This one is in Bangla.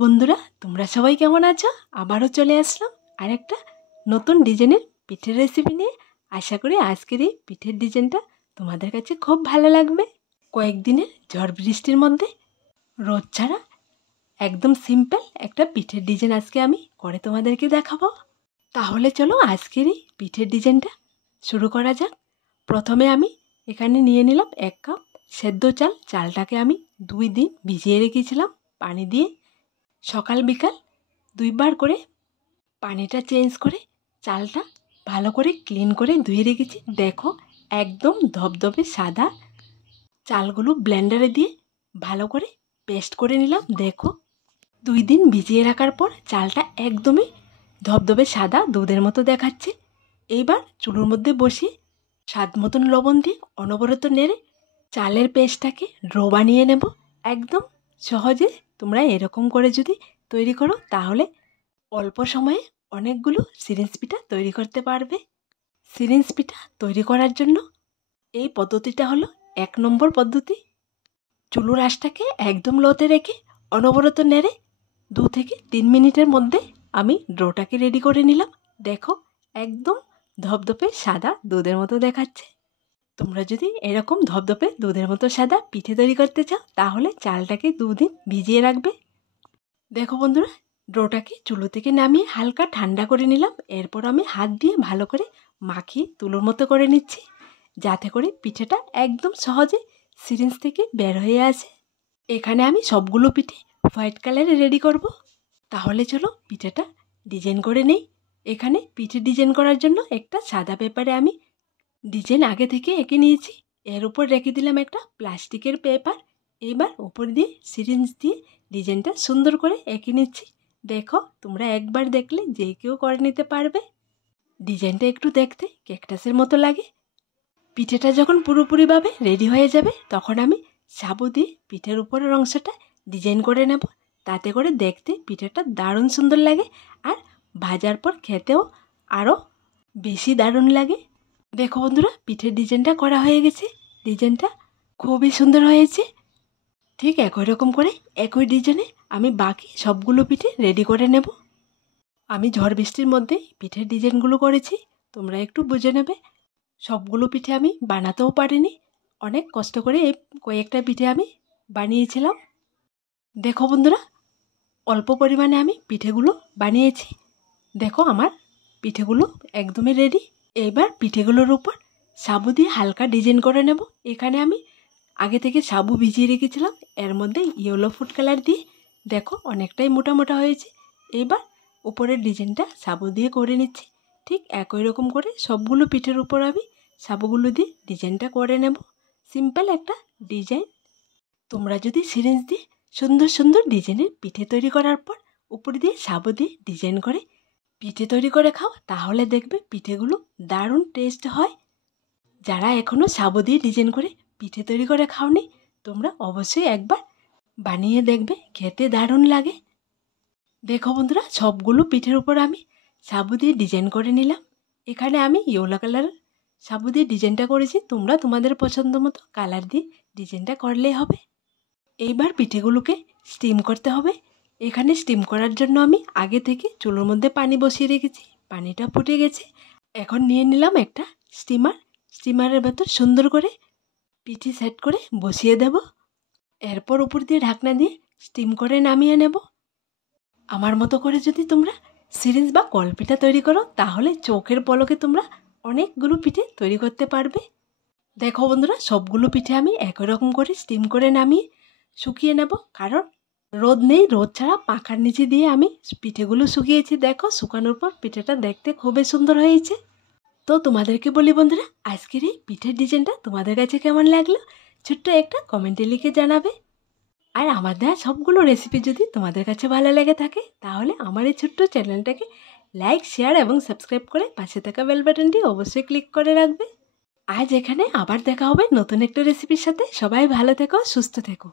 বন্ধুরা, তোমরা সবাই কেমন আছো? আবারও চলে আসলাম আর একটা নতুন ডিজাইনের পিঠের রেসিপি নিয়ে। আশা করি আজকের এই পিঠের ডিজাইনটা তোমাদের কাছে খুব ভালো লাগবে। কয়েকদিনের ঝড় বৃষ্টির মধ্যে রোদ ছাড়া একদম সিম্পল একটা পিঠের ডিজাইন আজকে আমি করে তোমাদেরকে দেখাবো। তাহলে চলো আজকের এই পিঠের ডিজাইনটা শুরু করা যাক। প্রথমে আমি এখানে নিয়ে নিলাম 1 কাপ সেদ্ধ চাল। চালটাকে আমি 2 দিন ভিজিয়ে রেখেছিলাম পানি দিয়ে। সকাল বিকাল 2 বার করে পানিটা চেঞ্জ করে চালটা ভালো করে ক্লিন করে ধুয়ে রেখেছি। দেখো একদম ধবধবে সাদা। চালগুলো ব্লেন্ডারে দিয়ে ভালো করে পেস্ট করে নিলাম। দেখো 2 দিন ভিজিয়ে রাখার পর চালটা একদমই ধবধবে সাদা দুধের মতো দেখাচ্ছে। এইবার চুলোর মধ্যে বসিয়ে স্বাদ মতন লবণ দিয়ে অনবরত নেড়ে চালের পেস্টটাকে ড্রো বানিয়ে নেব। একদম সহজে তোমরা এরকম করে যদি তৈরি করো তাহলে অল্প সময়ে অনেকগুলো সিরিঞ্জ পিঠা তৈরি করতে পারবে। সিরিঞ্জ পিঠা তৈরি করার জন্য এই পদ্ধতিটা হলো 1 নম্বর পদ্ধতি। চুলোর আঁচটাকে একদম লোতে রেখে অনবরত নেড়ে 2 থেকে 3 মিনিটের মধ্যে আমি ড্রোটাকে রেডি করে নিলাম। দেখো একদম ধপধপে সাদা দুধের মতো দেখাচ্ছে। তোমরা যদি এরকম ধপধপে দুধের মতো সাদা পিঠে তৈরি করতে চাও তাহলে চালটাকে 2 দিন ভিজিয়ে রাখবে। দেখো বন্ধুরা, ডোটাকে চুলো থেকে নামিয়ে হালকা ঠান্ডা করে নিলাম। এরপর আমি হাত দিয়ে ভালো করে মাখিয়ে তুলোর মতো করে নিচ্ছি, যাতে করে পিঠেটা একদম সহজে সিরিঞ্জ থেকে বের হয়ে আসে। এখানে আমি সবগুলো পিঠে হোয়াইট কালারে রেডি করব। তাহলে চলো পিঠেটা ডিজাইন করে নেই। এখানে পিঠে ডিজাইন করার জন্য একটা সাদা পেপারে আমি ডিজাইন আগে থেকে এঁকে নিয়েছি। এর উপর রেখে দিলাম একটা প্লাস্টিকের পেপার। এবার উপর দিয়ে সিরিঞ্জ দিয়ে ডিজাইনটা সুন্দর করে এঁকে নিচ্ছি। দেখো তোমরা একবার দেখলে যে কেউ করে নিতে পারবে। ডিজাইনটা একটু দেখতে ক্যাকটাসের মতো লাগে। পিঠেটা যখন পুরোপুরিভাবে রেডি হয়ে যাবে তখন আমি সাবু দিয়ে পিঠের উপরের অংশটা ডিজাইন করে নেব। তাতে করে দেখতে পিঠেটা দারুণ সুন্দর লাগে আর ভাজার পর খেতেও আরও বেশি দারুণ লাগে। দেখো বন্ধুরা, পিঠের ডিজাইনটা করা হয়ে গেছে। ডিজাইনটা খুবই সুন্দর হয়েছে। ঠিক একই রকম করে একই ডিজাইনে আমি বাকি সবগুলো পিঠে রেডি করে নেব। আমি ঝড় বৃষ্টির মধ্যে পিঠের ডিজাইনগুলো করেছি, তোমরা একটু বুঝে নেবে। সবগুলো পিঠে আমি বানাতেও পারিনি, অনেক কষ্ট করে এই কয়েকটা পিঠে আমি বানিয়েছিলাম। দেখো বন্ধুরা, অল্প পরিমাণে আমি পিঠেগুলো বানিয়েছি। দেখো আমার পিঠেগুলো একদমই রেডি। এবার পিঠেগুলোর উপর সাবু দিয়ে হালকা ডিজাইন করে নেব। এখানে আমি আগে থেকে সাবু ভিজিয়ে রেখেছিলাম, এর মধ্যে ইয়েলো ফুড কালার দিয়ে দেখো অনেকটাই মোটা মোটা হয়েছে। এবার উপরের ডিজাইনটা সাবু দিয়ে করে নিচ্ছি। ঠিক একই রকম করে সবগুলো পিঠের উপর আমি সাবুগুলো দিয়ে ডিজাইনটা করে নেব। সিম্পল একটা ডিজাইন। তোমরা যদি সিরিঞ্জ দিয়ে সুন্দর সুন্দর ডিজাইনের পিঠে তৈরি করার পর উপর দিয়ে সাবু দিয়ে ডিজাইন করে পিঠে তৈরি করে খাও তাহলে দেখবে পিঠেগুলো দারুণ টেস্ট হয়। যারা এখনও সাবু দিয়ে ডিজাইন করে পিঠে তৈরি করে খাওনি তোমরা অবশ্যই একবার বানিয়ে দেখবে, খেতে দারুণ লাগে। দেখো বন্ধুরা, সবগুলো পিঠের উপর আমি সাবু দিয়ে ডিজাইন করে নিলাম। এখানে আমি ইয়েলো কালারের সাবু দিয়ে ডিজাইনটা করেছি, তোমরা তোমাদের পছন্দ মতো কালার দিয়ে ডিজাইনটা করলেই হবে। এইবার পিঠেগুলোকে স্টিম করতে হবে। এখানে স্টিম করার জন্য আমি আগে থেকে চুলোর মধ্যে পানি বসিয়ে রেখেছি, পানিটা ফুটে গেছে। এখন নিয়ে নিলাম একটা স্টিমার। স্টিমারের ভেতর সুন্দর করে পিঠে সেট করে বসিয়ে দেব। এরপর উপর দিয়ে ঢাকনা দিয়ে স্টিম করে নামিয়ে নেব। আমার মতো করে যদি তোমরা সিরিঞ্জ বা কলপিঠা তৈরি করো তাহলে চোখের পলকে তোমরা অনেকগুলো পিঠে তৈরি করতে পারবে। দেখো বন্ধুরা, সবগুলো পিঠে আমি একই রকম করে স্টিম করে নামিয়ে শুকিয়ে নেব, কারণ রোদ নেই। রোদ ছাড়া পাখার নিচে দিয়ে আমি পিঠেগুলো শুকিয়েছি। দেখো শুকানোর পর পিঠেটা দেখতে খুবই সুন্দর হয়েছে। তো তোমাদেরকে বলি বন্ধুরা, আজকের এই পিঠের ডিজাইনটা তোমাদের কাছে কেমন লাগলো ছোট্ট একটা কমেন্টে লিখে জানাবে। আর আমার দেওয়া সবগুলো রেসিপি যদি তোমাদের কাছে ভালো লেগে থাকে তাহলে আমার এই ছোট্ট চ্যানেলটাকে লাইক, শেয়ার এবং সাবস্ক্রাইব করে পাশে থাকা বেল বাটনটি অবশ্যই ক্লিক করে রাখবে। আজ এখানে আবার দেখা হবে নতুন একটা রেসিপির সাথে। সবাই ভালো থেকো, সুস্থ থেকো।